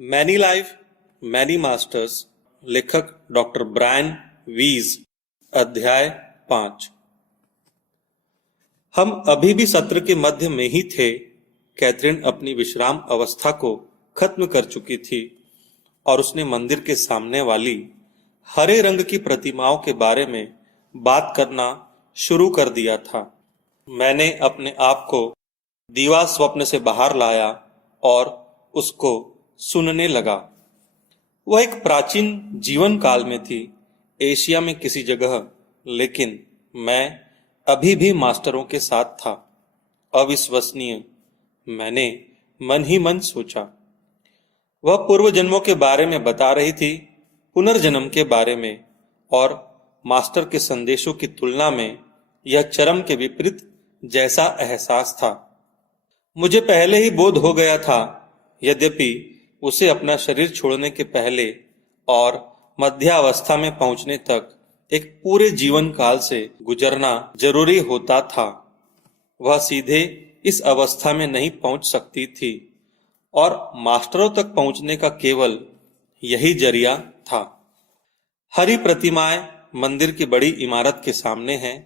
Many life many masters. लेखक doctor Brian वीज। अध्याय 5। हम अभी भी सत्र के मध्य में ही थे। कैथरीन अपनी विश्राम अवस्था को खत्म कर चुकी थी और उसने मंदिर के सामने वाली हरे रंग की प्रतिमाओं के बारे में बात करना शुरू कर दिया था। मैंने अपने आप को दीवा स्वप्न से बाहर लाया और उसको सुनने लगा। वह एक प्राचीन जीवन काल में थी, एशिया में किसी जगह, लेकिन मैं अभी भी मास्टरों के साथ था। अविश्वसनीय, मैंने मन ही मन सोचा। वह पूर्व जन्मों के बारे में बता रही थी, पुनर्जन्म के बारे में, और मास्टर के संदेशों की तुलना में यह चरम के विपरीत जैसा एहसास था। मुझे पहले ही बोध हो गया था, यद्यपि उसे अपना शरीर छोड़ने के पहले और मध्यावस्था में पहुंचने तक एक पूरे जीवन काल से गुजरना जरूरी होता था। वह सीधे इस अवस्था में नहीं पहुंच सकती थी और मास्टरों तक पहुंचने का केवल यही जरिया था। हरी प्रतिमाएं मंदिर की बड़ी इमारत के सामने हैं।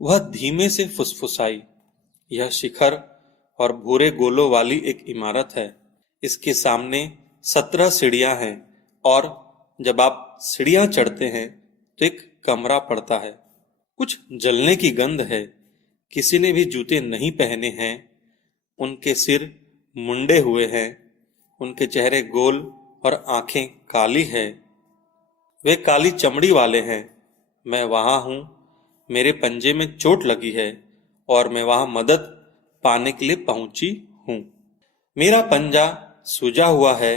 वह धीमे से फुसफुसाई, यह शिखर और भूरे गोलों वाली एक इमारत है। इसके सामने 17 सीढ़ियां हैं और जब आप सीढ़ियां चढ़ते हैं तो एक कमरा पड़ता है। कुछ जलने की गंध है। किसी ने भी जूते नहीं पहने हैं। उनके सिर मुंडे हुए हैं। उनके चेहरे गोल और आंखें काली है। वे काली चमड़ी वाले हैं। मैं वहां हूं। मेरे पंजे में चोट लगी है और मैं वहां मदद पाने के लिए पहुंची हूं। मेरा पंजा सूजा हुआ है।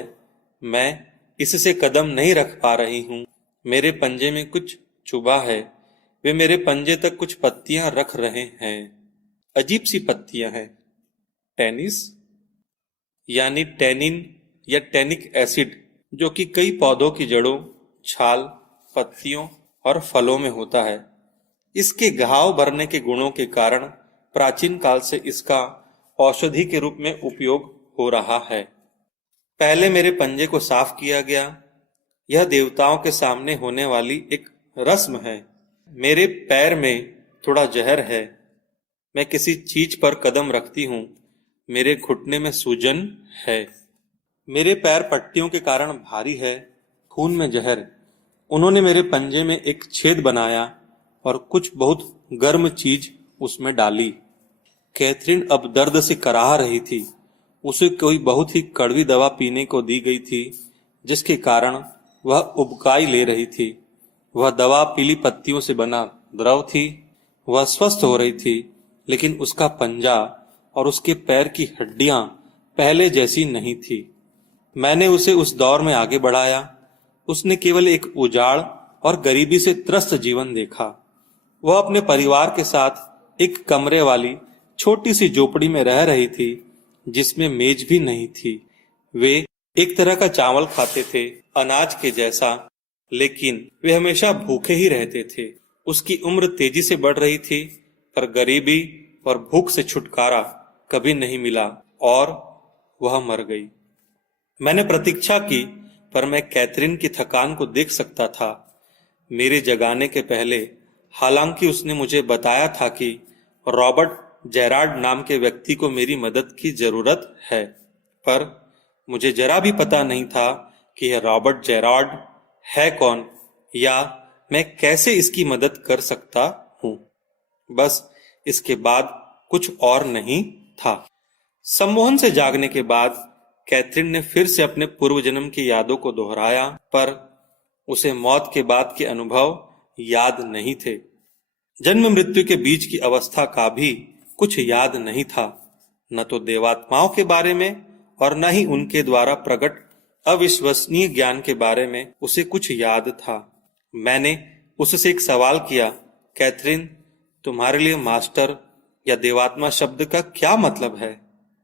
मैं इससे कदम नहीं रख पा रही हूं। मेरे पंजे में कुछ चुभा है। वे मेरे पंजे तक कुछ पत्तियां रख रहे हैं। अजीब सी पत्तियां हैं। टेनिस यानी टेनिन या टेनिक एसिड, जो कि कई पौधों की जड़ों, छाल, पत्तियों और फलों में होता है। इसके घाव भरने के गुणों के कारण प्राचीन काल से इसका औषधि के रूप में उपयोग हो रहा है। पहले मेरे पंजे को साफ किया गया। यह देवताओं के सामने होने वाली एक रस्म है। मेरे पैर में थोड़ा जहर है। मैं किसी चीज पर कदम रखती हूँ। मेरे घुटने में सूजन है। मेरे पैर पट्टियों के कारण भारी है। खून में जहर। उन्होंने मेरे पंजे में एक छेद बनाया और कुछ बहुत गर्म चीज उसमें डाली। कैथरीन अब दर्द से कराह रही थी। उसे कोई बहुत ही कड़वी दवा पीने को दी गई थी, जिसके कारण वह उबकाई ले रही थी। वह दवा पीली पत्तियों से बना द्रव थी। वह स्वस्थ हो रही थी, लेकिन उसका पंजा और उसके पैर की हड्डियां पहले जैसी नहीं थी। मैंने उसे उस दौर में आगे बढ़ाया। उसने केवल एक उजाड़ और गरीबी से त्रस्त जीवन देखा। वह अपने परिवार के साथ एक कमरे वाली छोटी सी झोपड़ी में रह रही थी, जिसमें मेज भी नहीं थी। वे एक तरह का चावल खाते थे, अनाज के जैसा, लेकिन वे हमेशा भूखे ही रहते थे। उसकी उम्र तेजी से बढ़ रही थी, पर गरीबी और भूख से छुटकारा कभी नहीं मिला और वह मर गई। मैंने प्रतीक्षा की, पर मैं कैथरीन की थकान को देख सकता था। मेरे जगाने के पहले, हालांकि उसने मुझे बताया था कि रॉबर्ट जेरार्ड नाम के व्यक्ति को मेरी मदद की जरूरत है, पर मुझे जरा भी पता नहीं था कि यह रॉबर्ट जेरार्ड है कौन या मैं कैसे इसकी मदद कर सकता हूं। बस इसके बाद कुछ और नहीं था। सम्मोहन से जागने के बाद कैथरीन ने फिर से अपने पूर्व जन्म की यादों को दोहराया, पर उसे मौत के बाद के अनुभव याद नहीं थे। जन्म मृत्यु के बीच की अवस्था का भी कुछ याद नहीं था। न तो देवात्माओं के बारे में और न ही उनके द्वारा प्रकट अविश्वसनीय ज्ञान के बारे में उसे कुछ याद था। मैंने उससे एक सवाल किया, कैथरीन, तुम्हारे लिए मास्टर या देवात्मा शब्द का क्या मतलब है?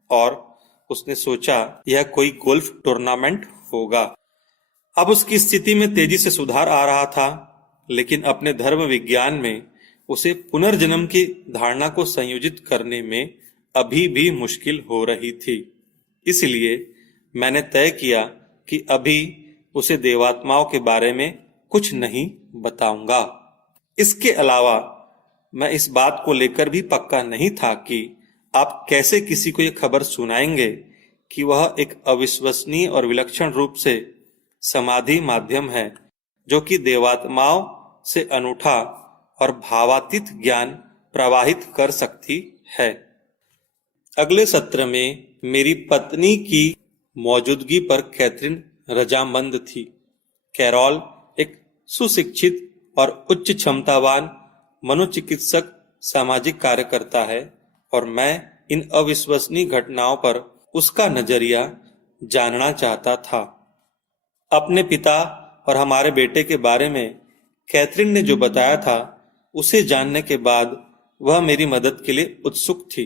और उसने सोचा यह कोई गोल्फ टूर्नामेंट होगा। अब उसकी स्थिति में तेजी से सुधार आ रहा था, लेकिन अपने धर्म विज्ञान में उसे पुनर्जन्म की धारणा को संयोजित करने में अभी भी मुश्किल हो रही थी। इसलिए मैंने तय किया कि अभी उसे देवात्माओं के बारे में कुछ नहीं बताऊंगा। इसके अलावा मैं इस बात को लेकर भी पक्का नहीं था कि आप कैसे किसी को यह खबर सुनाएंगे कि वह एक अविश्वसनीय और विलक्षण रूप से समाधि माध्यम है, जो कि देवात्माओं से अनूठा और भावातीत ज्ञान प्रवाहित कर सकती है। अगले सत्र में मेरी पत्नी की मौजूदगी पर कैथरीन रजामंद थी। कैरोल एक सुशिक्षित और उच्च क्षमतावान मनोचिकित्सक सामाजिक कार्यकर्ता है और मैं इन अविश्वसनीय घटनाओं पर उसका नजरिया जानना चाहता था। अपने पिता और हमारे बेटे के बारे में कैथरीन ने जो बताया था, उसे जानने के बाद वह मेरी मदद के लिए उत्सुक थी।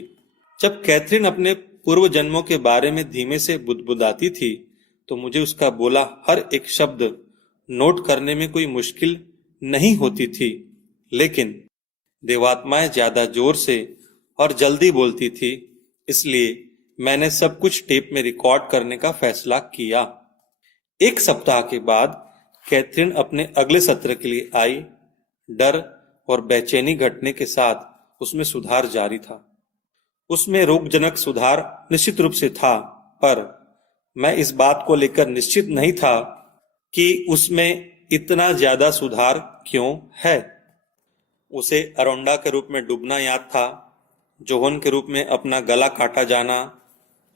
जब कैथरीन अपने पूर्व जन्मों के बारे में धीमे से बुदबुदाती थी, तो मुझे उसका बोला हर एक शब्द नोट करने में कोई मुश्किल नहीं होती थी, लेकिन देवात्माएं ज्यादा जोर से और जल्दी बोलती थी, इसलिए मैंने सब कुछ टेप में रिकॉर्ड करने का फैसला किया। एक सप्ताह के बाद कैथरीन अपने अगले सत्र के लिए आई। डर और बेचैनी घटने के साथ उसमें सुधार जारी था। उसमें रोगजनक सुधार निश्चित रूप से था, पर मैं इस बात को लेकर निश्चित नहीं था कि उसमें इतना ज्यादा सुधार क्यों है। उसे अरोंडा के रूप में डूबना याद था, जोहन के रूप में अपना गला काटा जाना,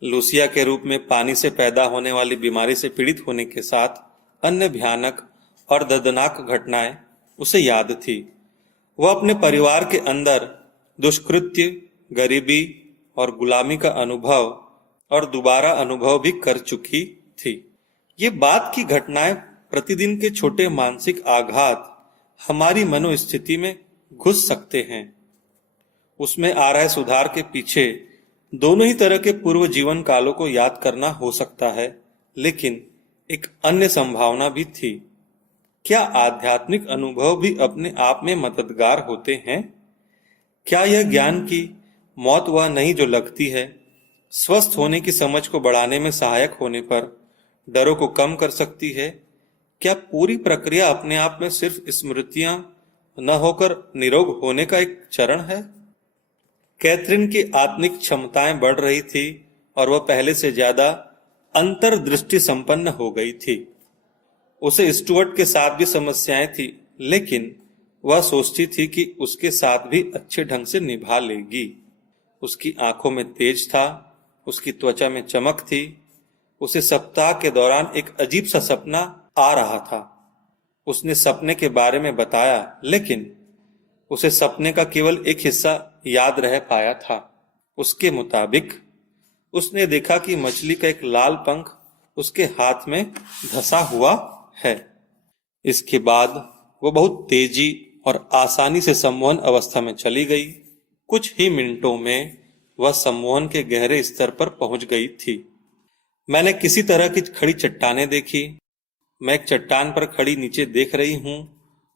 लूसिया के रूप में पानी से पैदा होने वाली बीमारी से पीड़ित होने के साथ अन्य भयानक और दर्दनाक घटनाएं उसे याद थी। वह अपने परिवार के अंदर दुष्कृत्य, गरीबी और गुलामी का अनुभव और दोबारा अनुभव भी कर चुकी थी। ये बात की घटनाएं प्रतिदिन के छोटे मानसिक आघात हमारी मनोस्थिति में घुस सकते हैं। उसमें आ रहे सुधार के पीछे दोनों ही तरह के पूर्व जीवन कालों को याद करना हो सकता है, लेकिन एक अन्य संभावना भी थी। क्या आध्यात्मिक अनुभव भी अपने आप में मददगार होते हैं? क्या यह ज्ञान की मौत वह नहीं जो लगती है, स्वस्थ होने की समझ को बढ़ाने में सहायक होने पर डरों को कम कर सकती है? क्या पूरी प्रक्रिया अपने आप में सिर्फ स्मृतियां न होकर निरोग होने का एक चरण है? कैथरीन की आत्मिक क्षमताएं बढ़ रही थी और वह पहले से ज्यादा अंतर्दृष्टि संपन्न हो गई थी। उसे स्टुअर्ट के साथ भी समस्याएं थी, लेकिन वह सोचती थी कि उसके साथ भी अच्छे ढंग से निभा लेगी। उसकी आंखों में तेज था, उसकी त्वचा में चमक थी। उसे सप्ताह के दौरान एक अजीब सा सपना आ रहा था। उसने सपने के बारे में बताया, लेकिन उसे सपने का केवल एक हिस्सा याद रह पाया था। उसके मुताबिक उसने देखा कि मछली का एक लाल पंख उसके हाथ में धंसा हुआ है। इसके बाद वो बहुत तेजी और आसानी से सम्मोहन अवस्था में चली गई। कुछ ही मिनटों में वह सम्मोहन के गहरे स्तर पर पहुंच गई थी। मैंने किसी तरह की खड़ी चट्टानें देखी। मैं एक चट्टान पर खड़ी नीचे देख रही हूं।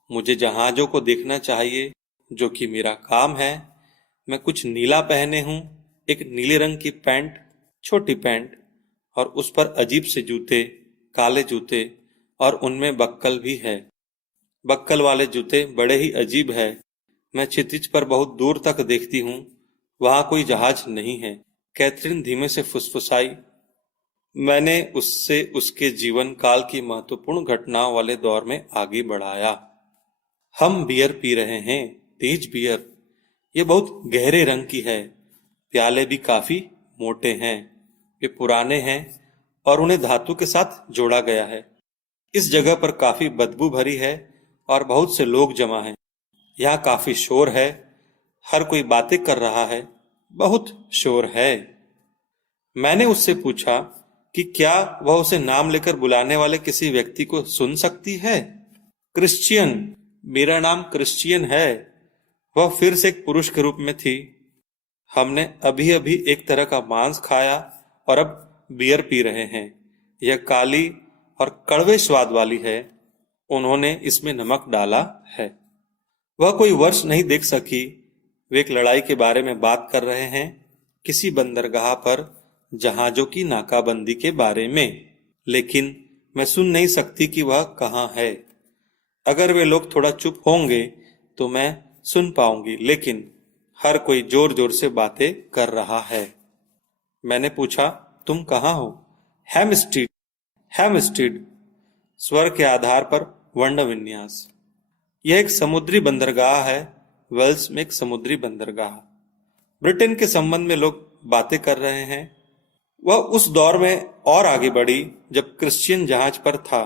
मुझे जहाजों को देखना चाहिए, जो कि मेरा काम है। मैं कुछ नीला पहने हूं, एक नीले रंग की पैंट, छोटी पैंट, और उस पर अजीब से जूते, काले जूते, और उनमें बक्कल भी है। बक्कल वाले जूते बड़े ही अजीब है। मैं क्षितिज पर बहुत दूर तक देखती हूँ। वहां कोई जहाज नहीं है। कैथरीन धीमे से फुसफुसाई। मैंने उससे उसके जीवन काल की महत्वपूर्ण घटनाओं वाले दौर में आगे बढ़ाया। हम बियर पी रहे हैं, तेज बियर। ये बहुत गहरे रंग की है। प्याले भी काफी मोटे हैं। वे पुराने हैं और उन्हें धातु के साथ जोड़ा गया है। इस जगह पर काफी बदबू भरी है और बहुत से लोग जमा हैं। यहाँ काफी शोर है। हर कोई बातें कर रहा है। बहुत शोर है। मैंने उससे पूछा कि क्या वह उसे नाम लेकर बुलाने वाले किसी व्यक्ति को सुन सकती है। क्रिश्चियन, मेरा नाम क्रिश्चियन है। वह फिर से एक पुरुष के रूप में थी। हमने अभी अभी एक तरह का मांस खाया और अब बियर पी रहे हैं। यह काली और कड़वे स्वाद वाली है। उन्होंने इसमें नमक डाला है। वह कोई वर्ष नहीं देख सकी। वे एक लड़ाई के बारे में बात कर रहे हैं, किसी बंदरगाह पर जहाजों की नाकाबंदी के बारे में। लेकिन मैं सुन नहीं सकती कि वह कहाँ है। अगर वे लोग थोड़ा चुप होंगे तो मैं सुन पाऊंगी, लेकिन हर कोई जोर जोर से बातें कर रहा है। मैंने पूछा, तुम कहाँ हो? हैमस्टीड। हैमस्टीड स्वर के आधार पर वर्ण विन्यास। यह एक समुद्री बंदरगाह है। वेल्स में एक समुद्री बंदरगाह। ब्रिटेन के संबंध में लोग बातें कर रहे हैं। वह उस दौर में और आगे बढ़ी जब क्रिश्चियन जहाज पर था।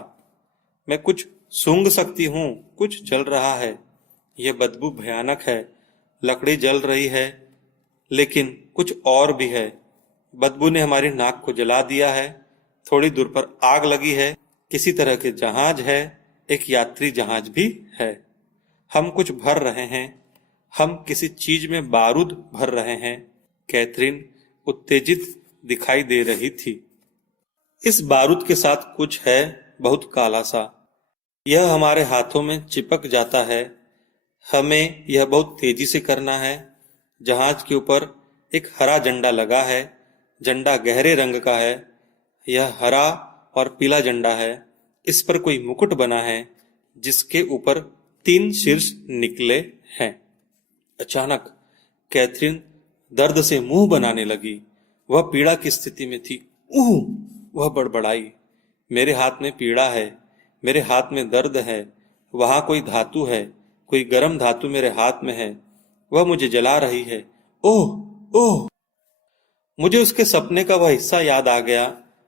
मैं कुछ सूंघ सकती हूँ, कुछ जल रहा है। यह बदबू भयानक है। लकड़ी जल रही है, लेकिन कुछ और भी है। बदबू ने हमारी नाक को जला दिया है। थोड़ी दूर पर आग लगी है। किसी तरह के जहाज है, एक यात्री जहाज भी है। हम कुछ भर रहे हैं। हम किसी चीज में बारूद भर रहे हैं। कैथरीन उत्तेजित दिखाई दे रही थी। इस बारूद के साथ कुछ है, बहुत काला सा। यह हमारे हाथों में चिपक जाता है। हमें यह बहुत तेजी से करना है। जहाज के ऊपर एक हरा झंडा लगा है। झंडा गहरे रंग का है। यह हरा और पीला झंडा है। इस पर कोई मुकुट बना है जिसके ऊपर 3 शीर्ष निकले हैं। अचानक कैथरीन दर्द से मुंह बनाने लगी। वह पीड़ा की स्थिति में थी। ऊह! वह बड़बड़ाई, मेरे हाथ में पीड़ा है, मेरे हाथ में दर्द है। वहां कोई धातु है, कोई गर्म धातु मेरे हाथ में है। वह मुझे जला रही है। ओह ओह! मुझे उसके सपने का वह हिस्सा याद आ गया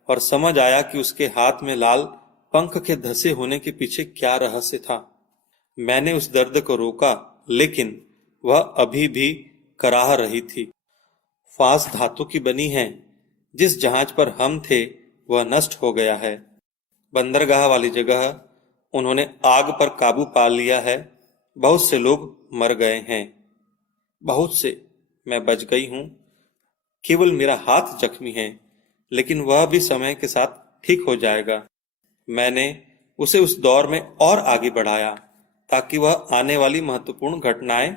और समझ आया कि उसके हाथ में लाल पंख के धसे होने के पीछे क्या रहस्य था। मैंने उस दर्द को रोका, लेकिन वह अभी भी कराह रही थी। फांस धातु की बनी है। जिस जहाज पर हम थे वह नष्ट हो गया है। बंदरगाह वाली जगह उन्होंने आग पर काबू पा लिया है। बहुत से लोग मर गए हैं। बहुत से। मैं बच गई हूं। केवल मेरा हाथ जख्मी है, लेकिन वह भी समय के साथ ठीक हो जाएगा। मैंने उसे उस दौर में और आगे बढ़ाया ताकि वह आने वाली महत्वपूर्ण घटनाएं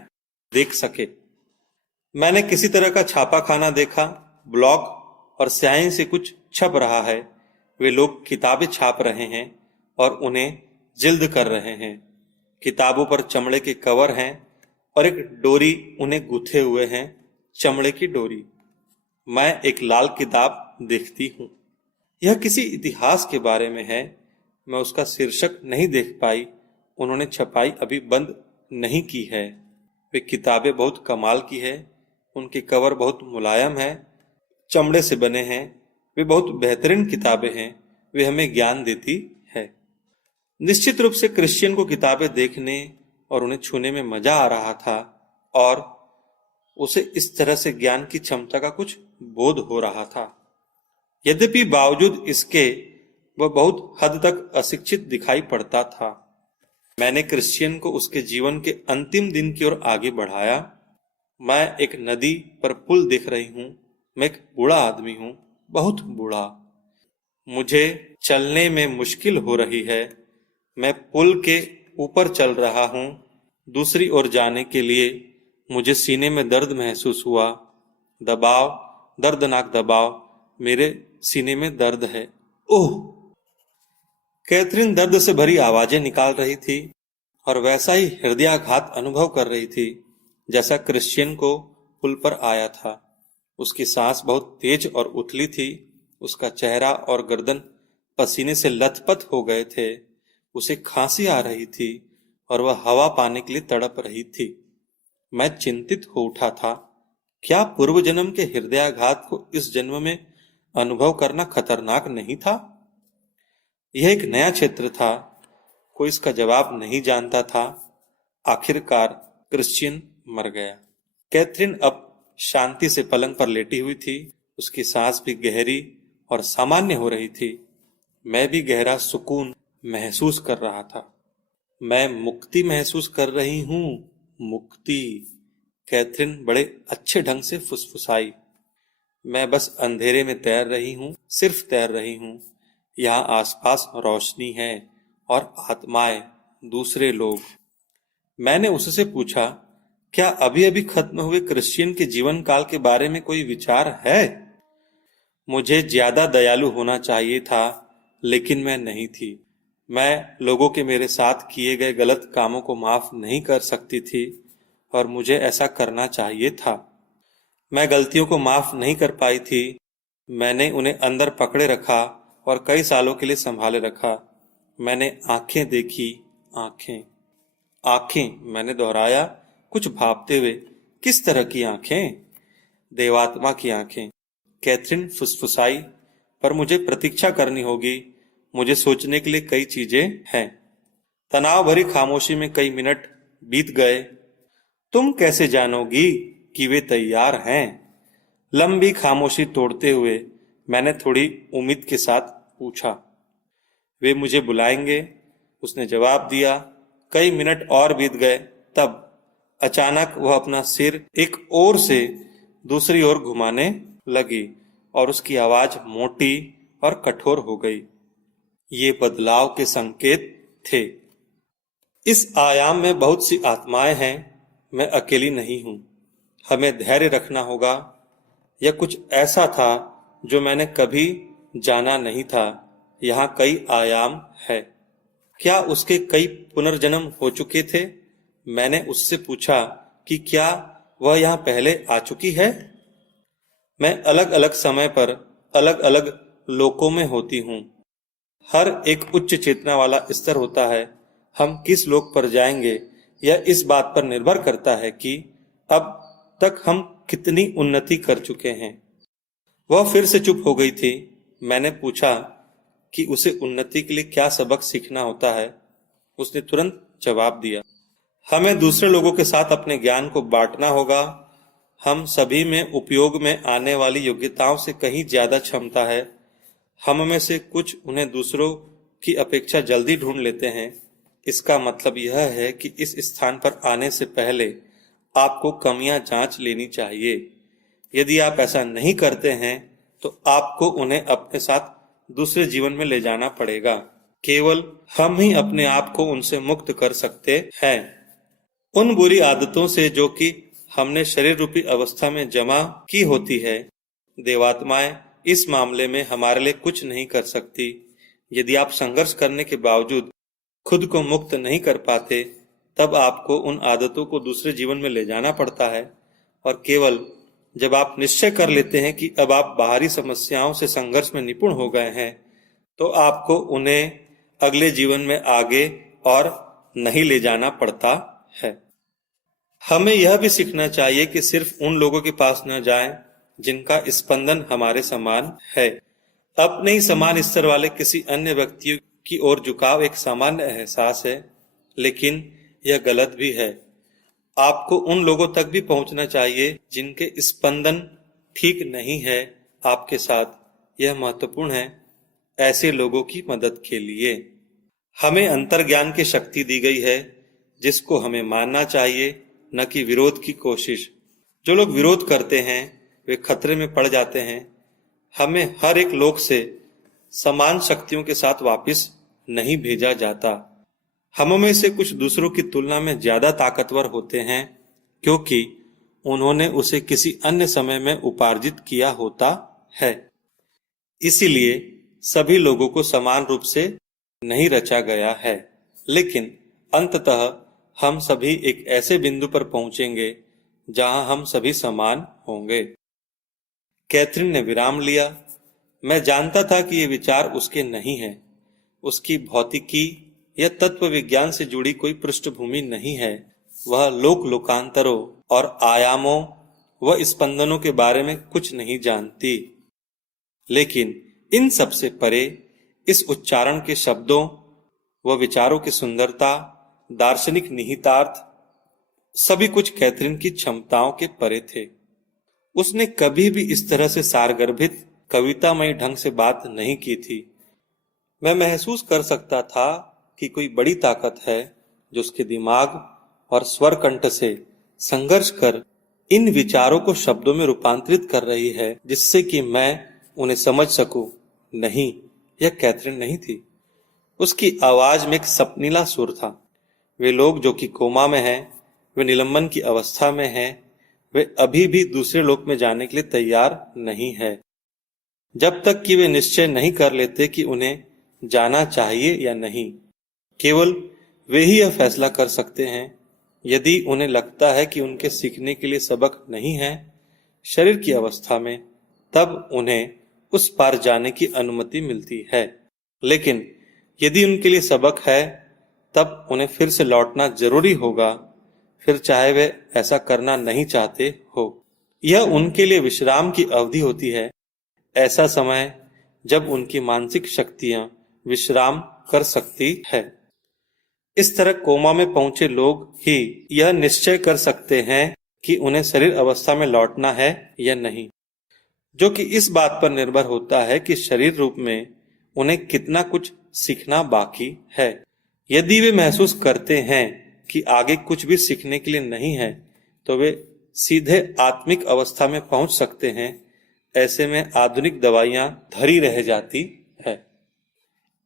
देख सके। मैंने किसी तरह का छापाखाना देखा। ब्लॉक और स्याही से कुछ छप रहा है। वे लोग किताबें छाप रहे हैं और उन्हें जिल्द कर रहे हैं। किताबों पर चमड़े के कवर हैं और एक डोरी उन्हें गुथे हुए हैं, चमड़े की डोरी। मैं एक लाल किताब देखती हूँ। यह किसी इतिहास के बारे में है। मैं उसका शीर्षक नहीं देख पाई। उन्होंने छपाई अभी बंद नहीं की है। वे किताबें बहुत कमाल की है। उनके कवर बहुत मुलायम है, चमड़े से बने हैं। वे बहुत बेहतरीन किताबें हैं। वे हमें ज्ञान देती है। निश्चित रूप से क्रिश्चियन को किताबें देखने और उन्हें छूने में मजा आ रहा था, और उसे इस तरह से ज्ञान की क्षमता का कुछ बोध हो रहा था। यद्यपि बावजूद इसके वह बहुत हद तक अशिक्षित दिखाई पड़ता था। मैंने क्रिश्चियन को उसके जीवन के अंतिम दिन की ओर आगे बढ़ाया। मैं एक नदी पर पुल देख रही हूँ। मैं एक बूढ़ा आदमी हूँ, बहुत बूढ़ा। मुझे चलने में मुश्किल हो रही है। मैं पुल के ऊपर चल रहा हूँ। दूसरी ओर जाने के लिए मुझे सीने में दर्द महसूस हुआ। दबाव, दर्दनाक दबाव। मेरे सीने में दर्द है। ओह! कैथरीन दर्द से भरी आवाजें निकाल रही थी और वैसा ही हृदयाघात अनुभव कर रही थी जैसा क्रिश्चियन को पुल पर आया था। उसकी सांस बहुत तेज और उथली थी। उसका चेहरा और गर्दन पसीने से लथपथ हो गए थे। उसे खांसी आ रही थी और वह हवा पाने के लिए तड़प रही थी। मैं चिंतित हो उठा था। क्या पूर्व जन्म के हृदयाघात को इस जन्म में अनुभव करना खतरनाक नहीं था? यह एक नया क्षेत्र था। कोई इसका जवाब नहीं जानता था। आखिरकार क्रिश्चियन मर गया। कैथरीन अब शांति से पलंग पर लेटी हुई थी। उसकी सांस भी गहरी और सामान्य हो रही थी। मैं भी गहरा सुकून महसूस कर रहा था। मैं मुक्ति महसूस कर रही हूँ। मुक्ति। कैथरीन बड़े अच्छे ढंग से फुसफुसाई। मैं बस अंधेरे में तैर रही हूँ, सिर्फ तैर रही हूँ। यहाँ आसपास रोशनी है और आत्माएं, दूसरे लोग। मैंने उससे पूछा, क्या अभी अभी खत्म हुए क्रिश्चियन के जीवन काल के बारे में कोई विचार है? मुझे ज्यादा दयालु होना चाहिए था, लेकिन मैं नहीं थी। मैं लोगों के मेरे साथ किए गए गलत कामों को माफ नहीं कर सकती थी और मुझे ऐसा करना चाहिए था। मैं गलतियों को माफ नहीं कर पाई थी। मैंने उन्हें अंदर पकड़े रखा और कई सालों के लिए संभाले रखा। मैंने आंखें देखी, आंखें, आंखें, मैंने दोहराया, कुछ भापते हुए। किस तरह की आंखें? देवात्मा की आंखें, कैथरीन फुसफुसाई। पर मुझे प्रतीक्षा करनी होगी। मुझे सोचने के लिए कई चीजें हैं। तनाव भरी खामोशी में कई मिनट बीत गए। तुम कैसे जानोगी कि वे तैयार हैं? लंबी खामोशी तोड़ते हुए मैंने थोड़ी उम्मीद के साथ पूछा। वे मुझे बुलाएंगे, उसने जवाब दिया। कई मिनट और बीत गए। तब अचानक वह अपना सिर एक ओर से दूसरी ओर घुमाने लगी और उसकी आवाज मोटी और कठोर हो गई। ये बदलाव के संकेत थे। इस आयाम में बहुत सी आत्माएं हैं। मैं अकेली नहीं हूं। हमें धैर्य रखना होगा। यह कुछ ऐसा था जो मैंने कभी जाना नहीं था। यहाँ कई आयाम है। क्या उसके कई पुनर्जन्म हो चुके थे? मैंने उससे पूछा कि क्या वह यहाँ पहले आ चुकी है? मैं अलग अलग समय पर अलग अलग लोकों में होती हूँ। हर एक उच्च चेतना वाला स्तर होता है। हम किस लोक पर जाएंगे यह इस बात पर निर्भर करता है कि अब तक हम कितनी उन्नति कर चुके हैं। वह फिर से चुप हो गई थी। मैंने पूछा कि उसे उन्नति के लिए क्या सबक सीखना होता है। उसने तुरंत जवाब दिया, हमें दूसरे लोगों के साथ अपने ज्ञान को बांटना होगा। हम सभी में उपयोग में आने वाली योग्यताओं से कहीं ज्यादा क्षमता है। हम में से कुछ उन्हें दूसरों की अपेक्षा जल्दी ढूंढ लेते हैं। इसका मतलब यह है कि इस स्थान पर आने से पहले आपको कमियां जांच लेनी चाहिए। यदि आप ऐसा नहीं करते हैं तो आपको उन्हें अपने साथ दूसरे जीवन में ले जाना पड़ेगा। केवल हम ही अपने आप को उनसे मुक्त कर सकते हैं, उन बुरी आदतों से जो कि हमने शरीर रूपी अवस्था में जमा की होती है। देवात्माएं इस मामले में हमारे लिए कुछ नहीं कर सकती। यदि आप संघर्ष करने के बावजूद खुद को मुक्त नहीं कर पाते, तब आपको उन आदतों को दूसरे जीवन में ले जाना पड़ता है। और केवल जब आप निश्चय कर लेते हैं कि अब आप बाहरी समस्याओं से संघर्ष में निपुण हो गए हैं, तो आपको उन्हें अगले जीवन में आगे और नहीं ले जाना पड़ता है। हमें यह भी सीखना चाहिए कि सिर्फ उन लोगों के पास न जाएं जिनका स्पंदन हमारे समान है। अपने ही समान स्तर वाले किसी अन्य व्यक्ति की ओर झुकाव एक सामान्य एहसास है, लेकिन यह गलत भी है। आपको उन लोगों तक भी पहुंचना चाहिए जिनके स्पंदन ठीक नहीं है आपके साथ। यह महत्वपूर्ण है ऐसे लोगों की मदद के लिए। हमें अंतर्ज्ञान की शक्ति दी गई है जिसको हमें मानना चाहिए, न कि विरोध की कोशिश। जो लोग विरोध करते हैं वे खतरे में पड़ जाते हैं। हमें हर एक लोक से समान शक्तियों के साथ वापस नहीं भेजा जाता। हम में से कुछ दूसरों की तुलना में ज्यादा ताकतवर होते हैं क्योंकि उन्होंने उसे किसी अन्य समय में उपार्जित किया होता है। इसीलिए सभी लोगों को समान रूप से नहीं रचा गया है, लेकिन अंततः हम सभी एक ऐसे बिंदु पर पहुंचेंगे जहां हम सभी समान होंगे। कैथरीन ने विराम लिया। मैं जानता था कि ये विचार उसके नहीं है। उसकी भौतिकी या तत्व विज्ञान से जुड़ी कोई पृष्ठभूमि नहीं है। वह लोकांतरों और आयामों व स्पंदनों के बारे में कुछ नहीं जानती। लेकिन इन सब से परे इस उच्चारण के शब्दों व विचारों की सुंदरता, दार्शनिक निहितार्थ, सभी कुछ कैथरीन की क्षमताओं के परे थे। उसने कभी भी इस तरह से सारगर्भित कवितामयी ढंग से बात नहीं की थी। मैं महसूस कर सकता था कि कोई बड़ी ताकत है जो उसके दिमाग और स्वर कंठ से संघर्ष कर इन विचारों को शब्दों में रूपांतरित कर रही है, जिससे कि मैं उन्हें समझ सकूं। नहीं, यह कैथरीन नहीं थी। उसकी आवाज में एक सपनीला सुर था। वे लोग जो कि कोमा में हैं, वे निलंबन की अवस्था में हैं, वे अभी भी दूसरे लोक में जाने के लिए तैयार नहीं है, जब तक कि वे निश्चय नहीं कर लेते कि उन्हें जाना चाहिए या नहीं। केवल वे ही यह फैसला कर सकते हैं। यदि उन्हें लगता है कि उनके सीखने के लिए सबक नहीं है शरीर की अवस्था में, तब उन्हें उस पार जाने की अनुमति मिलती है। लेकिन यदि उनके लिए सबक है, तब उन्हें फिर से लौटना जरूरी होगा, फिर चाहे वे ऐसा करना नहीं चाहते हो। यह उनके लिए विश्राम की अवधि होती है, ऐसा समय जब उनकी मानसिक शक्तियां विश्राम कर सकती है। इस तरह कोमा में पहुंचे लोग ही यह निश्चय कर सकते हैं कि उन्हें शरीर अवस्था में लौटना है या नहीं, जो कि इस बात पर निर्भर होता है कि शरीर रूप में उन्हें कितना कुछ सीखना बाकी है। यदि वे महसूस करते हैं कि आगे कुछ भी सीखने के लिए नहीं है, तो वे सीधे आत्मिक अवस्था में पहुंच सकते हैं। ऐसे में आधुनिक दवाइयां धरी रह जाती है।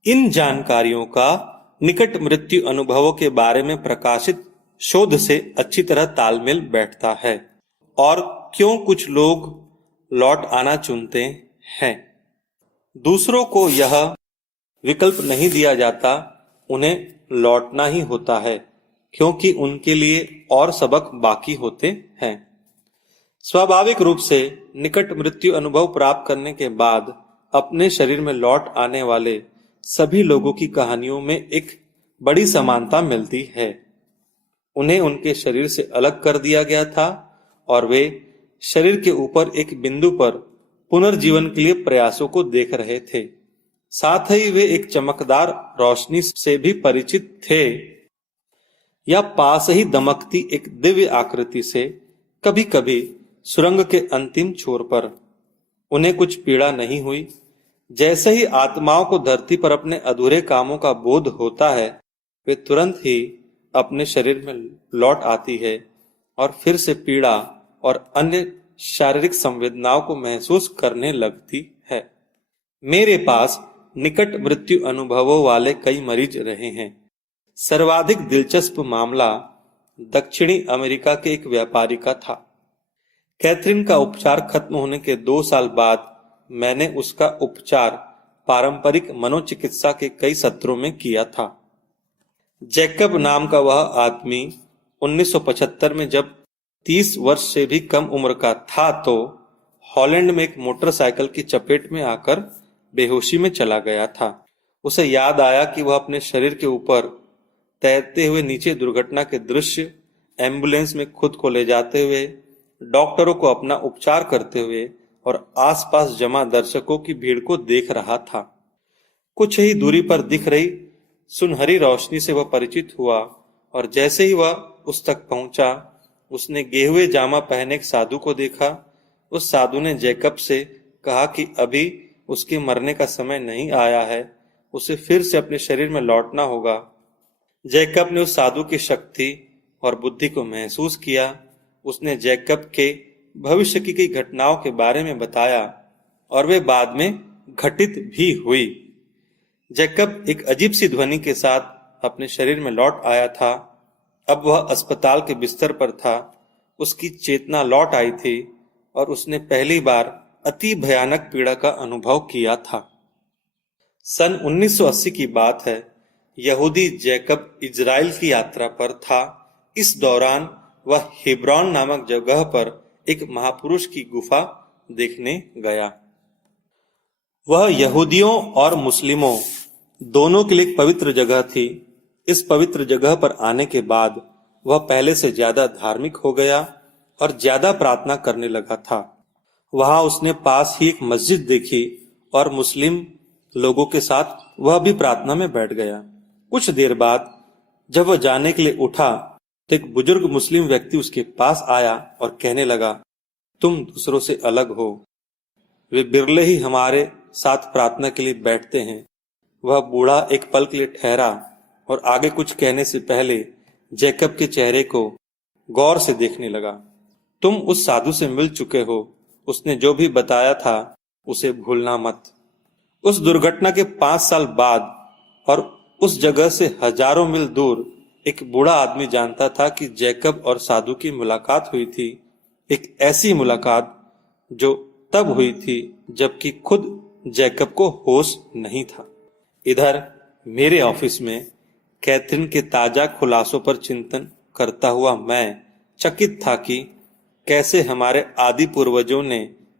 इन जानकारियों का निकट मृत्यु अनुभवों के बारे में प्रकाशित शोध से अच्छी तरह तालमेल बैठता है। और क्यों कुछ लोग लौट आना चुनते हैं। दूसरों को यह विकल्प नहीं दिया जाता, उन्हें लौटना ही होता है, क्योंकि उनके लिए और सबक बाकी होते हैं। स्वाभाविक रूप से निकट मृत्यु अनुभव प्राप्त करने के बाद अपने शरीर में लौट आने वाले सभी लोगों की कहानियों में एक बड़ी समानता मिलती है। उन्हें उनके शरीर से अलग कर दिया गया था और वे शरीर के ऊपर एक बिंदु पर पुनर्जीवन के लिए प्रयासों को देख रहे थे। साथ ही वे एक चमकदार रोशनी से भी परिचित थे, या पास ही दमकती एक दिव्य आकृति से, कभी कभी सुरंग के अंतिम छोर पर। उन्हें कुछ पीड़ा नहीं हुई। जैसे ही आत्माओं को धरती पर अपने अधूरे कामों का बोध होता है, वे तुरंत ही अपने शरीर में लौट आती है और फिर से पीड़ा और अन्य शारीरिक संवेदनाओं को महसूस करने लगती है। मेरे पास निकट मृत्यु अनुभवों वाले कई मरीज रहे हैं। सर्वाधिक दिलचस्प मामला दक्षिणी अमेरिका के एक व्यापारी का था। कैथरीन का उपचार खत्म होने के 2 साल बाद मैंने उसका उपचार पारंपरिक मनोचिकित्सा के कई सत्रों में किया था। जैकब नाम का वह आदमी 1975 में जब 30 वर्ष से भी कम उम्र का था, तो हॉलैंड में एक मोटरसाइकिल की चपेट में आकर बेहोशी में चला गया था। उसे याद आया कि वह अपने शरीर के ऊपर तैरते हुए नीचे दुर्घटना के दृश्य, एम्बुलेंस में खुद को ले जाते हुए, डॉक्टरों को अपना उपचार करते हुए और आसपास जमा दर्शकों की भीड़ को देख रहा था। कुछ ही दूरी पर दिख रही सुनहरी रोशनी से वह परिचित हुआ और जैसे ही वह उस तक पहुंचा, उसने गेहुए जामा पहने एक साधु को देखा। उस साधु ने जैकब से कहा कि अभी उसके मरने का समय नहीं आया है, उसे फिर से अपने शरीर में लौटना होगा। जैकब ने उस साधु की शक्ति और बुद्धि को महसूस किया। उसने जैकब के भविष्य की कई घटनाओं के बारे में बताया और वे बाद में घटित भी हुई। जैकब एक अजीब सी ध्वनि के साथ अपने शरीर में लौट आया था। अब वह अस्पताल के बिस्तर पर था। उसकी चेतना लौट आई थी और उसने पहली बार अति भयानक पीड़ा का अनुभव किया था। सन 1980 की बात है। यहूदी जैकब इजराइल की यात्रा पर था। इस दौरान वह हेब्रोन नामक जगह पर एक महापुरुष की गुफा देखने गया। वह यहूदियों और मुस्लिमों दोनों के लिए एक पवित्र जगह थी। इस पवित्र जगह पर आने के बाद वह पहले से ज्यादा धार्मिक हो गया और ज्यादा प्रार्थना करने लगा था। वहां उसने पास ही एक मस्जिद देखी और मुस्लिम लोगों के साथ वह भी प्रार्थना में बैठ गया। कुछ देर बाद जब वह जाने के लिए उठा, तो एक बुजुर्ग मुस्लिम व्यक्ति उसके पास आया और कहने लगा, तुम दूसरों से अलग हो। वे बिरले ही हमारे साथ प्रार्थना के लिए बैठते हैं। वह बूढ़ा एक पल के लिए ठहरा और आगे कुछ कहने से पहले जैकब के चेहरे को गौर से देखने लगा। तुम उस साधु से मिल चुके हो, उसने जो भी बताया था उसे भूलना मत। उस दुर्घटना के 5 साल बाद और उस जगह से हजारों मील दूर एक बूढ़ा आदमी जानता था कि जैकब और साधु की मुलाकात हुई थी। एक ऐसी मुलाकात जो तब हुई थी जबकि खुद जैकब को होश नहीं था। इधर मेरे ऑफिस में कैथरीन के ताजा खुलासों पर चिंतन करता हुआ मैं चकित था कि कैसे हमारे आदि पूर्वजों ने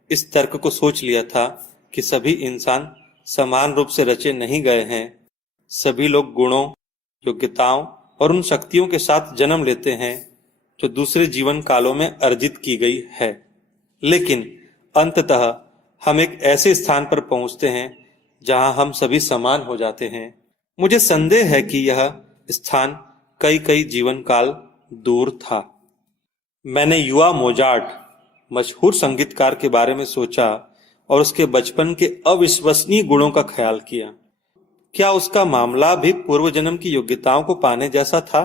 इस तर्क को सोच लिया था कि सभी इंसान समान रूप से रचे नहीं गए हैं। सभी लोग गुणों, योग्यताओं और उन शक्तियों के साथ जन्म लेते हैं जो दूसरे जीवन कालों में अर्जित की गई है। लेकिन अंततः हम एक ऐसे स्थान पर पहुंचते हैं जहां हम सभी समान हो जाते हैं। मुझे संदेह है कि यह स्थान कई कई जीवन काल दूर था। मैंने युवा मोजार्ट, मशहूर संगीतकार के बारे में सोचा और उसके बचपन के अविश्वसनीय गुणों का ख्याल किया। क्या उसका मामला भी पूर्व जन्म की योग्यताओं को पाने जैसा था?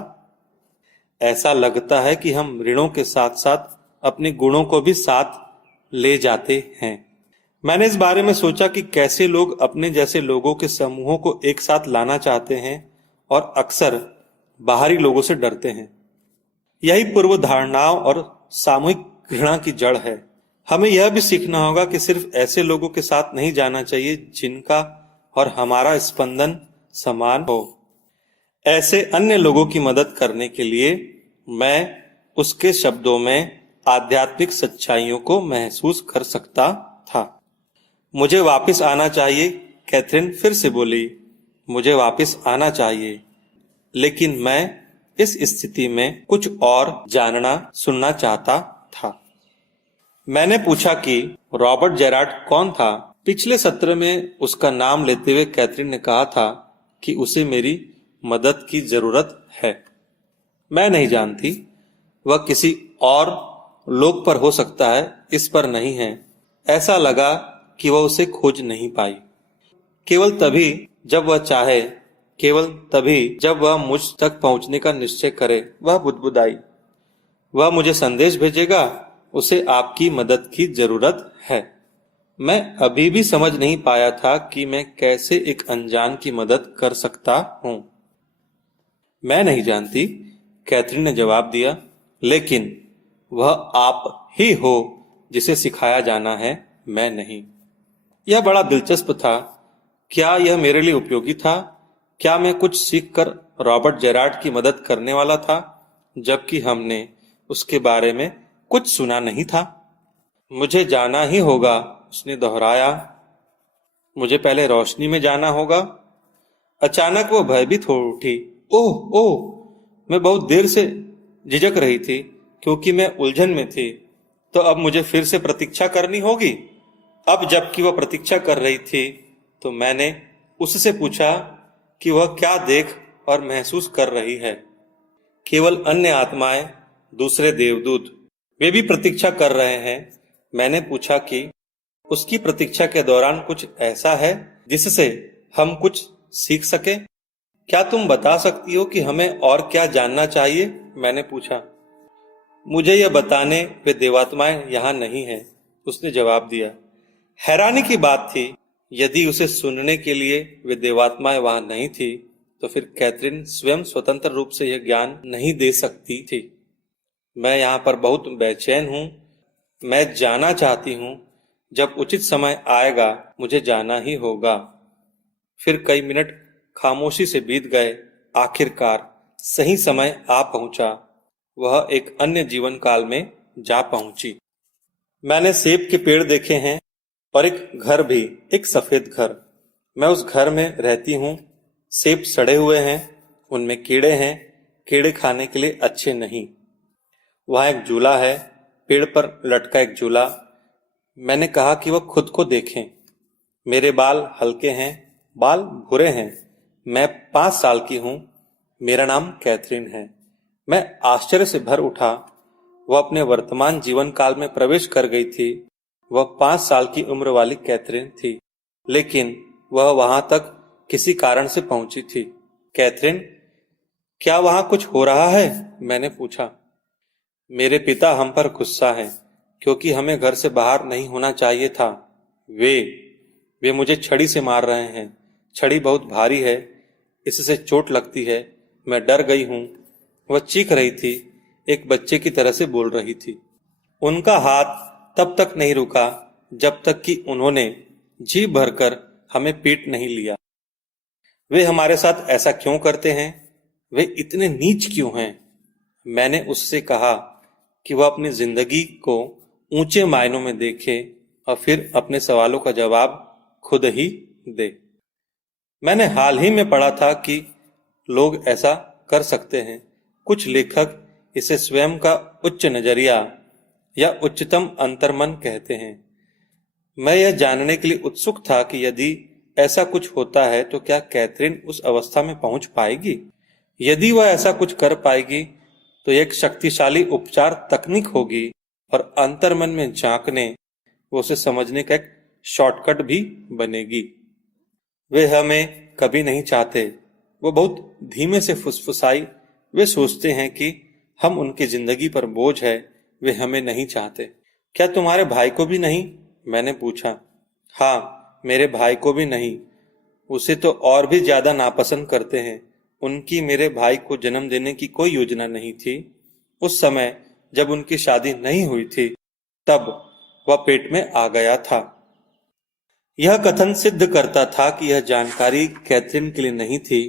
ऐसा लगता है कि हम ऋणों के साथ साथ अपने गुणों को भी साथ ले जाते हैं। मैंने इस बारे में सोचा कि कैसे लोग अपने जैसे लोगों के समूहों को एक साथ लाना चाहते हैं और अक्सर बाहरी लोगों से डरते हैं। यही पूर्व धारणाओं और सामूहिक घृणा की जड़ है। हमें यह भी सीखना होगा कि सिर्फ ऐसे लोगों के साथ नहीं जाना चाहिए जिनका और हमारा स्पंदन समान हो। ऐसे अन्य लोगों की मदद करने के लिए मैं उसके शब्दों में आध्यात्मिक सच्चाइयों को महसूस कर सकता था। मुझे वापस आना चाहिए, कैथरीन फिर से बोली। मुझे वापस आना चाहिए, लेकिन मैं इस स्थिति में कुछ और जानना सुनना चाहता था। मैंने पूछा कि रॉबर्ट जेरार्ड कौन था। पिछले सत्र में उसका नाम लेते हुए कैथरीन ने कहा था कि उसे मेरी मदद की जरूरत है। मैं नहीं जानती, वह किसी और लोक पर हो सकता है, इस पर नहीं है। ऐसा लगा कि वह उसे खोज नहीं पाई। केवल तभी जब वह चाहे, केवल तभी जब वह मुझ तक पहुंचने का निश्चय करे, वह बुदबुदाई। वह मुझे संदेश भेजेगा, उसे आपकी मदद की जरूरत है। मैं अभी भी समझ नहीं पाया था कि मैं कैसे एक अनजान की मदद कर सकता हूं। मैं नहीं जानती, कैथरीन ने जवाब दिया, लेकिन वह आप ही हो जिसे सिखाया जाना है, मैं नहीं। यह बड़ा दिलचस्प था। क्या यह मेरे लिए उपयोगी था? क्या मैं कुछ सीखकर रॉबर्ट जेरार्ड की मदद करने वाला था, जबकि हमने उसके बारे में कुछ सुना नहीं था? मुझे जाना ही होगा, उसने दोहराया। मुझे पहले रोशनी में जाना होगा। अचानक वो भयभीत हो उठी। ओह ओह, मैं बहुत देर से झिझक रही थी क्योंकि मैं उलझन में थी। तो अब मुझे फिर से प्रतीक्षा करनी होगी। अब जबकि वह प्रतीक्षा कर रही थी तो मैंने उससे पूछा कि वह क्या देख और महसूस कर रही है। केवल अन्य आत्माएं, दूसरे देवदूत, वे भी प्रतीक्षा कर रहे हैं। मैंने पूछा कि उसकी प्रतीक्षा के दौरान कुछ ऐसा है जिससे हम कुछ सीख सके। क्या तुम बता सकती हो कि हमें और क्या जानना चाहिए? मैंने पूछा। मुझे यह बताने वे देवात्माएं यहाँ नहीं हैं, उसने जवाब दिया। हैरानी की बात थी, यदि उसे सुनने के लिए वे देवात्माएं वहां नहीं थी तो फिर कैथरीन स्वयं स्वतंत्र रूप से यह ज्ञान नहीं दे सकती थी। मैं यहाँ पर बहुत बेचैन हूँ। मैं जाना चाहती हूँ। जब उचित समय आएगा मुझे जाना ही होगा। फिर कई मिनट खामोशी से बीत गए। आखिरकार सही समय आ पहुंचा। वह एक अन्य जीवन काल में जा पहुंची। मैंने सेब के पेड़ देखे हैं और एक घर भी, एक सफेद घर। मैं उस घर में रहती हूँ। सेब सड़े हुए हैं, उनमें कीड़े हैं, कीड़े खाने के लिए अच्छे नहीं। वहां एक झूला है, पेड़ पर लटका एक झूला। मैंने कहा कि वह खुद को देखें। मेरे बाल हल्के हैं, बाल भूरे हैं। मैं 5 साल की हूं। मेरा नाम कैथरीन है। मैं आश्चर्य से भर उठा। वह अपने वर्तमान जीवन काल में प्रवेश कर गई थी। वह 5 साल की उम्र वाली कैथरीन थी, लेकिन वह वहां तक किसी कारण से पहुंची थी। कैथरीन, क्या वहां कुछ हो रहा है? मैंने पूछा। मेरे पिता हम पर गुस्सा है क्योंकि हमें घर से बाहर नहीं होना चाहिए था। वे मुझे छड़ी से मार रहे हैं। छड़ी बहुत भारी है, इससे चोट लगती है। मैं डर गई हूं। वह चीख रही थी, एक बच्चे की तरह से बोल रही थी। उनका हाथ तब तक नहीं रुका जब तक कि उन्होंने जी भरकर हमें पीट नहीं लिया। वे हमारे साथ ऐसा क्यों करते हैं? वे इतने नीच क्यों हैं? मैंने उससे कहा कि वह अपनी जिंदगी को ऊंचे मायनों में देखे और फिर अपने सवालों का जवाब खुद ही दे। मैंने हाल ही में पढ़ा था कि लोग ऐसा कर सकते हैं। कुछ लेखक इसे स्वयं का उच्च नजरिया या उच्चतम अंतर्मन कहते हैं। मैं यह जानने के लिए उत्सुक था कि यदि ऐसा कुछ होता है तो क्या कैथरीन उस अवस्था में पहुंच पाएगी? यदि वह ऐसा कुछ कर पाएगी तो एक शक्तिशाली उपचार तकनीक होगी और अंतर्मन में झांकने वो उसे समझने का एक शॉर्टकट भी बनेगी। वे हमें कभी नहीं चाहते। वो बहुत धीमे से फुसफुसाई। वे सोचते हैं कि हम उनकी जिंदगी पर बोझ है। वे हमें नहीं चाहते। क्या तुम्हारे भाई को भी नहीं? मैंने पूछा। हाँ, मेरे भाई को भी नहीं। उसे तो और भी ज्यादा नापसंद करते हैं। उनकी मेरे भाई को जन्म देने की कोई योजना नहीं थी। उस समय जब उनकी शादी नहीं हुई थी तब वह पेट में आ गया था। यह कथन सिद्ध करता था कि यह जानकारी कैथरीन के लिए नहीं थी।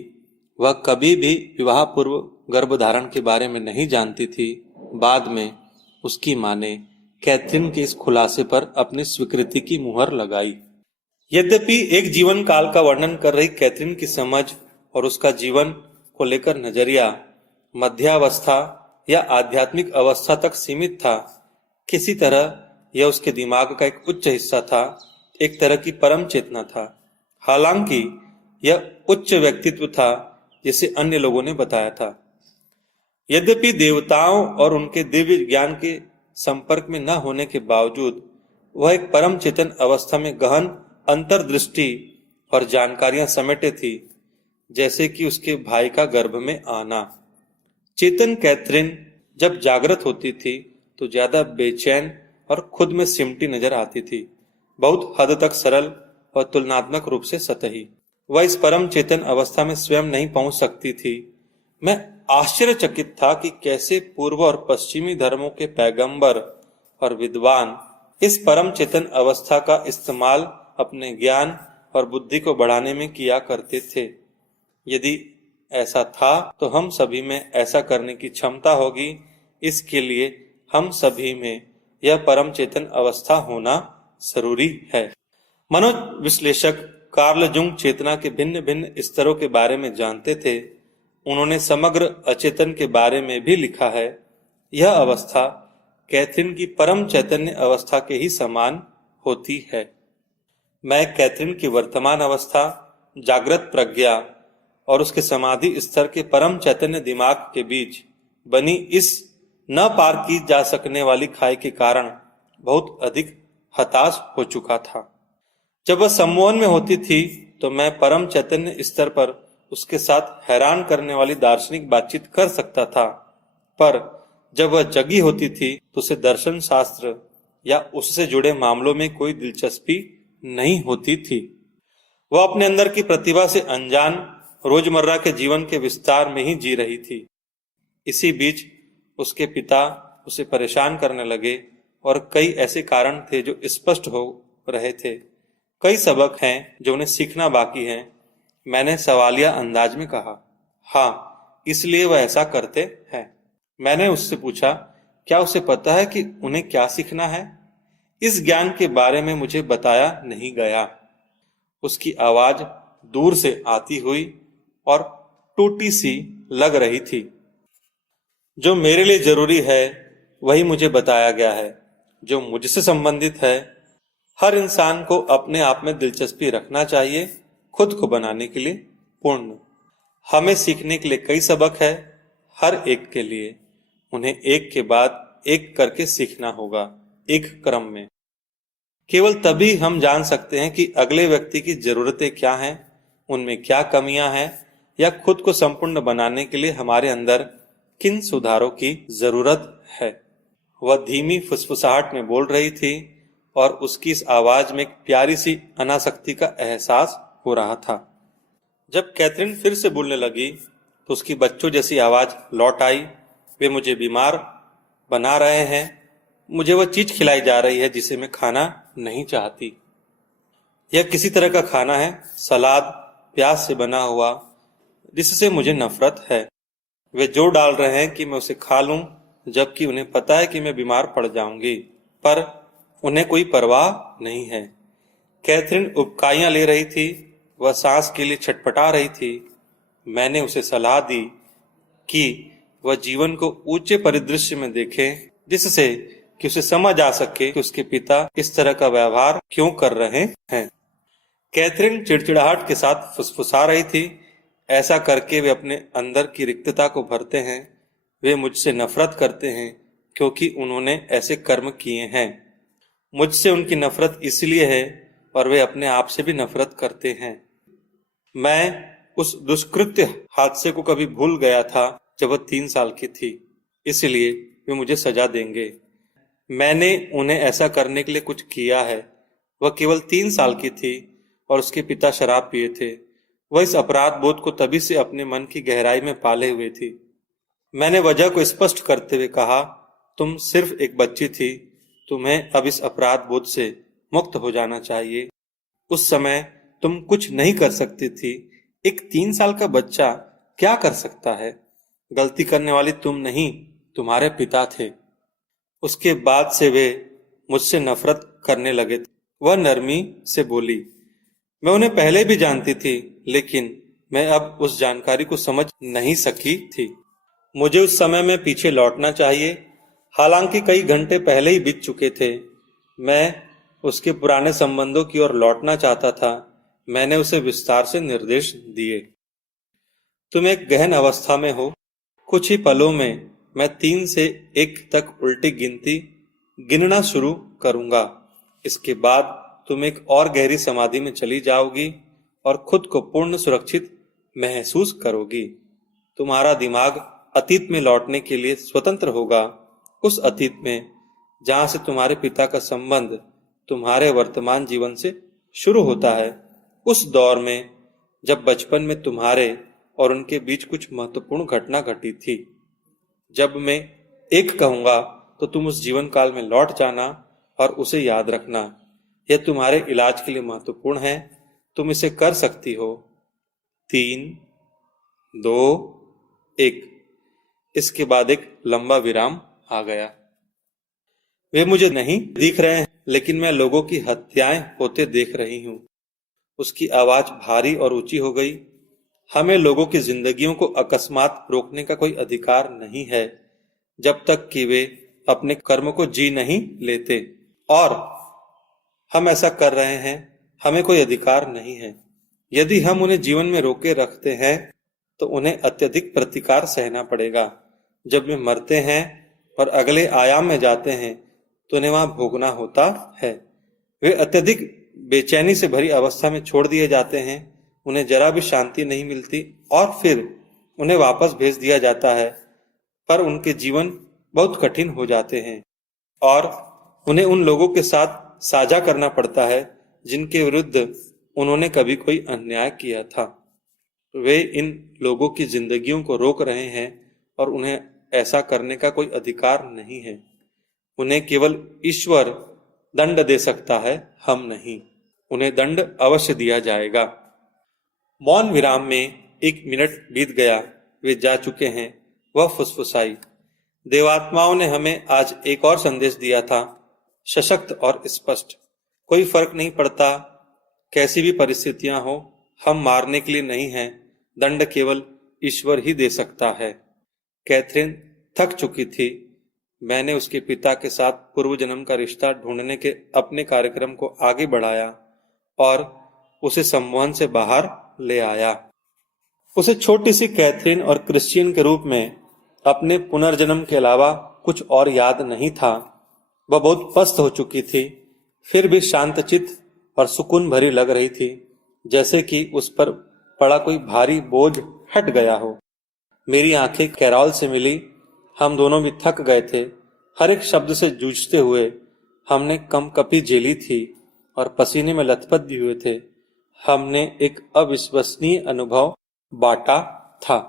वह कभी भी विवाह पूर्व गर्भधारण के बारे में नहीं जानती थी। बाद में उसकी मां ने कैथरीन के इस खुलासे पर अपनी स्वीकृति की मुहर लगाई। यद्यपि एक जीवन काल का वर्णन कर रही कैथरीन की समझ और उसका जीवन को लेकर नजरिया मध्यावस्था या आध्यात्मिक अवस्था तक सीमित था, किसी तरह यह उसके दिमाग का एक उच्च हिस्सा था, एक तरह की परम चेतना था। हालांकि यह उच्च व्यक्तित्व था जिसे अन्य लोगों ने बताया था। यद्यपि देवताओं और उनके दिव्य ज्ञान के संपर्क में न होने के बावजूद वह एक परम चेतन अवस्था में गहन अंतर्दृष्टि और जानकारियां समेटे थी, जैसे कि उसके भाई का गर्भ में आना। चेतन कैथरीन जब जागृत होती थी तो ज्यादा बेचैन और खुद में सिमटी नजर आती थी, बहुत हद तक सरल और तुलनात्मक रूप से सतही। वह इस परम चेतन अवस्था में स्वयं नहीं पहुंच सकती थी। मैं आश्चर्यचकित था कि कैसे पूर्व और पश्चिमी धर्मों के पैगंबर और विद्वान इस परम चेतन अवस्था का इस्तेमाल अपने ज्ञान और बुद्धि को बढ़ाने में किया करते थे। यदि ऐसा था तो हम सभी में ऐसा करने की क्षमता होगी। इसके लिए हम सभी में यह परम चेतन अवस्था होना जरूरी है। मनोविश्लेषक कार्ल जुंग चेतना के भिन्न भिन्न स्तरों के बारे में जानते थे। उन्होंने समग्र अचेतन के बारे में भी लिखा है। यह अवस्था कैथरीन की परम चैतन्य अवस्था के ही समान होती है। मैं कैथरीन की वर्तमान अवस्था, जागृत प्रज्ञा और उसके समाधि स्तर के परम चैतन्य दिमाग के बीच बनी इस न पार की जा सकने वाली खाई के कारण बहुत अधिक हताश हो चुका था। जब वह सम्मोहन में होती थी तो मैं परम चैतन्य स्तर पर उसके साथ हैरान करने वाली दार्शनिक बातचीत कर सकता था, पर जब वह जगी होती थी तो उसे दर्शन शास्त्र या उससे जुड़े मामलों में कोई दिलचस्पी नहीं होती थी। वह अपने अंदर की प्रतिभा से अनजान रोजमर्रा के जीवन के विस्तार में ही जी रही थी। इसी बीच उसके पिता उसे परेशान करने लगे और कई ऐसे कारण थे जो स्पष्ट हो रहे थे। कई सबक हैं जो उन्हें सीखना बाकी है। मैंने सवालिया अंदाज में कहा। हाँ, इसलिए वह ऐसा करते हैं। मैंने उससे पूछा, क्या उसे पता है कि उन्हें क्या सीखना है? इस ज्ञान के बारे में मुझे बताया नहीं गया। उसकी आवाज दूर से आती हुई और टूटी सी लग रही थी। जो मेरे लिए जरूरी है वही मुझे बताया गया है। जो मुझसे संबंधित है, हर इंसान को अपने आप में दिलचस्पी रखना चाहिए, खुद को बनाने के लिए पूर्ण। हमें सीखने के लिए कई सबक है, हर एक के लिए। उन्हें एक के बाद एक करके सीखना होगा, एक क्रम में। केवल तभी हम जान सकते हैं कि अगले व्यक्ति की जरूरतें क्या हैं, उनमें क्या कमियां हैं, या खुद को संपूर्ण बनाने के लिए हमारे अंदर किन सुधारों की जरूरत है। वह धीमी फुसफुसाहट में बोल रही थी और उसकी इस आवाज में एक प्यारी सी अनासक्ति का एहसास हो रहा था। जब कैथरीन फिर से बोलने लगी तो उसकी बच्चों जैसी आवाज लौट आई। वे मुझे बीमार बना रहे हैं। मुझे वह चीज खिलाई जा रही है जिसे मैं खाना नहीं चाहती। यह किसी तरह का खाना है, सलाद, प्यास से बना हुआ जिससे मुझे नफरत है। वे जोर डाल रहे हैं कि मैं उसे खा लूं, जबकि उन्हें पता है कि मैं बीमार पड़ जाऊंगी, पर उन्हें कोई परवाह नहीं है। कैथरीन उबकाइयां ले रही थी, वह सांस के लिए छटपटा रही थी। मैंने उसे सलाह दी कि वह जीवन को ऊंचे परिदृश्य में देखे, जिससे कि उसे समझ आ सके कि उसके पिता इस तरह का व्यवहार क्यों कर रहे हैं। कैथरीन चिड़चिड़ाहट के साथ फुसफुसा रही थी, ऐसा करके वे अपने अंदर की रिक्तता को भरते हैं। वे मुझसे नफरत करते हैं क्योंकि उन्होंने ऐसे कर्म किए हैं। मुझसे उनकी नफरत इसलिए है और वे अपने आप से भी नफरत करते हैं। मैं उस दुष्कृत्य हादसे को कभी भूल गया था जब वह 3 साल की थी, इसलिए वे मुझे सजा देंगे। मैंने उन्हें ऐसा करने के लिए कुछ किया है। वह केवल 3 साल की थी और उसके पिता शराब पिए थे। वह इस अपराध बोध को तभी से अपने मन की गहराई में पाले हुए थी। मैंने वजह को स्पष्ट करते हुए कहा, तुम सिर्फ एक बच्ची थी, तुम्हें अब इस अपराध बोध से मुक्त हो जाना चाहिए। उस समय तुम कुछ नहीं कर सकती थी। एक 3 साल का बच्चा क्या कर सकता है? गलती करने वाली तुम नहीं, तुम्हारे पिता थे। उसके बाद से वे मुझसे नफरत करने लगे। वह नरमी से बोली, मैं उन्हें पहले भी जानती थी, लेकिन मैं अब उस जानकारी को समझ नहीं सकी थी। मुझे उस समय में पीछे लौटना चाहिए, हालांकि कई घंटे पहले ही बीत चुके थे। मैं उसके पुराने संबंधों की ओर लौटना चाहता था। मैंने उसे विस्तार से निर्देश दिए। तुम एक गहन अवस्था में हो। कुछ ही पलों में मैं 3 से 1 तक उल्टी गिनती गिनना शुरू करूंगा। इसके बाद तुम एक और गहरी समाधि में चली जाओगी और खुद को पूर्ण सुरक्षित महसूस करोगी। तुम्हारा दिमाग अतीत में लौटने के लिए स्वतंत्र होगा, उस अतीत में जहां से तुम्हारे पिता का संबंध तुम्हारे वर्तमान जीवन से शुरू होता है। उस दौर में जब बचपन में तुम्हारे और उनके बीच कुछ महत्वपूर्ण घटना घटी थी। जब मैं एक कहूंगा तो तुम उस जीवन काल में लौट जाना और उसे याद रखना। यह तुम्हारे इलाज के लिए महत्वपूर्ण है। तुम इसे कर सकती हो। 3, 2, 1। इसके बाद एक लंबा विराम आ गया। वे मुझे नहीं दिख रहे हैं, लेकिन मैं लोगों की हत्याएं होते देख रही हूं। उसकी आवाज भारी और ऊंची हो गई। हमें लोगों की जिंदगियों को अकस्मात रोकने का कोई अधिकार नहीं है, जब तक कि वे अपने कर्म को जी नहीं लेते, और हम ऐसा कर रहे हैं। हमें कोई अधिकार नहीं है। यदि हम उन्हें जीवन में रोके रखते हैं तो उन्हें अत्यधिक प्रतिकार सहना पड़ेगा। जब वे मरते हैं और अगले आयाम में जाते हैं तो उन्हें वहां भोगना होता है। वे अत्यधिक बेचैनी से भरी अवस्था में छोड़ दिए जाते हैं। उन्हें जरा भी शांति नहीं मिलती और फिर उन्हें वापस भेज दिया जाता है, पर उनके जीवन बहुत कठिन हो जाते हैं और उन्हें उन लोगों के साथ साझा करना पड़ता है जिनके विरुद्ध उन्होंने कभी कोई अन्याय किया था। वे इन लोगों की जिंदगियों को रोक रहे हैं और उन्हें ऐसा करने का कोई अधिकार नहीं है। उन्हें केवल ईश्वर दंड दे सकता है, हम नहीं। उन्हें दंड अवश्य दिया जाएगा। मौन विराम में 1 मिनट बीत गया। वे जा चुके हैं। वह फुसफुसाई, देवात्माओं ने हमें आज एक और संदेश दिया था, सशक्त और स्पष्ट। कोई फर्क नहीं पड़ता कैसी भी परिस्थितियां हो, हम मारने के लिए नहीं हैं। दंड केवल ईश्वर ही दे सकता है। कैथरीन थक चुकी थी। मैंने उसके पिता के साथ पूर्व जन्म का रिश्ता ढूंढने के अपने कार्यक्रम को आगे बढ़ाया और उसे सम्मोहन से बाहर ले आया। उसे छोटी सी कैथरीन और क्रिश्चियन के रूप में अपने पुनर्जन्म के अलावा कुछ और याद नहीं था। वह बहुत पस्त हो चुकी थी, फिर भी शांतचित्त और सुकून भरी लग रही थी, जैसे कि उस पर पड़ा कोई भारी बोझ हट गया हो। मेरी आंखें कैरॉल से मिली। हम दोनों भी थक गए थे। हर एक शब्द से जूझते हुए हमने कंपकपी झेली थी और पसीने में लथपथ भी हुए थे। हमने एक अविश्वसनीय अनुभव बांटा था।